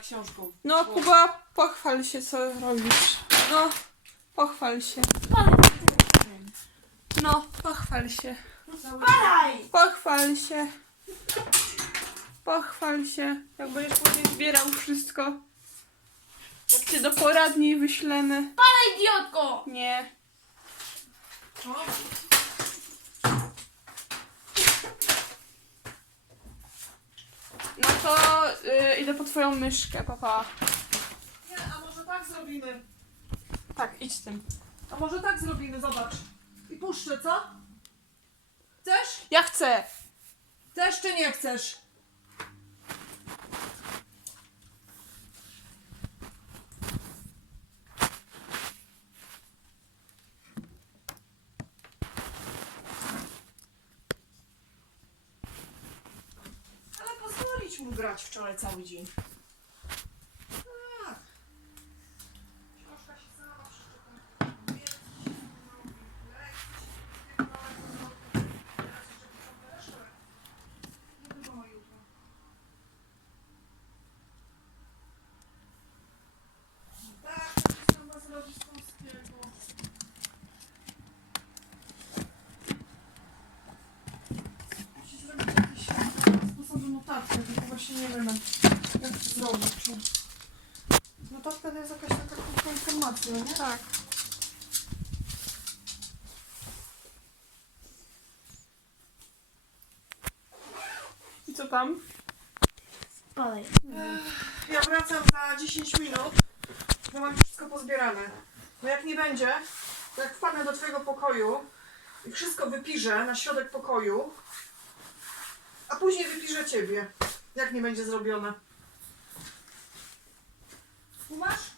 książką. No, Kuba, pochwal się, co robisz. No, pochwal się. No, pochwal się. Spadaj! Pochwal się. Pochwal się. Jak będziesz później zbierał wszystko. Jak cię do poradni wyślemy. Pana idiotko! Nie. No to y, idę po twoją myszkę, papa. nie, a może tak zrobimy? Tak, idź z tym. A może tak zrobimy, zobacz. I puszczę, co? Chcesz? Ja chcę. Chcesz czy nie chcesz? Mu grać wczoraj cały dzień. Tak. Książka się nie wiem jak to zrobić. Czy... Notatka to jest jakaś taka krótka informacja, nie? Tak. I co tam? Spadaj. Ja wracam za 10 minut, bo mam wszystko pozbierane. No jak nie będzie, to jak wpadnę do twojego pokoju i wszystko wypiszę na środek pokoju, a później wypiszę ciebie, jak nie będzie zrobione? Kumasz?